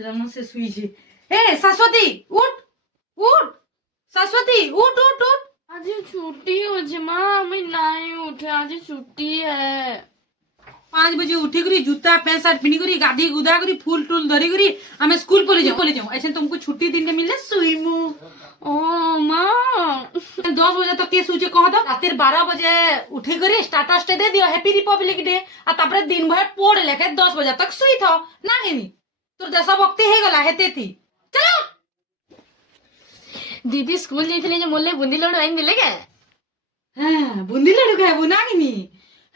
रमन से सुई छे। ए सरस्वती उठ उठ, सरस्वती उठ उठ उठ। आज छुट्टी हो माँ, मैं नहीं उठे, आज छुट्टी है। 5 बजे उठी करी जूता पैंट शर्ट पिनी करी गाधी गुदा करी फूल टूल धरी करी हमें स्कूल पले जाऊँ ऐसे तुमको छुट्टी दिन के मिले सुईमु। ओ माँ 10 बजे तक के सूचे कह दो रात 12 बजे उठी करी स्टाटस दे दियो हैप्पी रिपब्लिक डे आ तापरे दिन भर पढ़ लेके 10 बजे तक सुई थो ना हेनी तोर देश भक्ति हे गला हेते थी। चलो दीदी स्कूल जाइथिले जे मोले बुंदी लड्डू आइन दिले के। हां बुंदी लड्डू खाइबू ना हेनी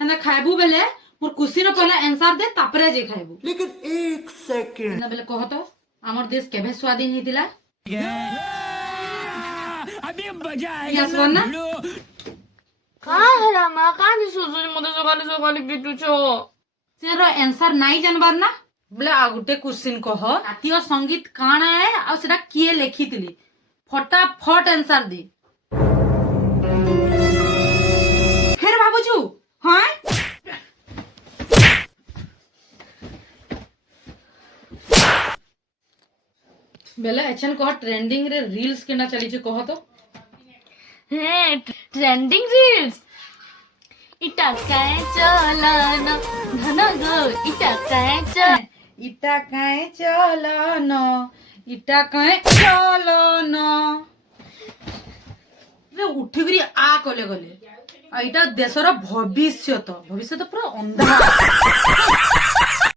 हना खाइबू बेले मोर क्वेश्चन पहले आंसर दे तापरे जे खाइबू। लेकिन 1 सेकंड ना बेले कह तो हमर देश केबे स्वाधीन हेतिला अभी मजा यस वरना का हला माँ का जे सोचो जे मते सकाले बिटू छो सेरो आंसर नाही जानबार ना बोले आ गुटे क्वेश्चन कह जातीय संगीत काना है आ सेटा किए लिखितली फटाफट आंसर दे। फिर भाबुछु हां बेले एचन कह ट्रेंडिंग रे रील्स केना चली छ कह तो। है ट्रेंडिंग रील्स इटा काय चलन धन गो इटा काय चल इटा काए चलन इटा काए चलन रे उठिकरी आ कले गले आ इटा देशर भविष्य तो पूरा अंधार।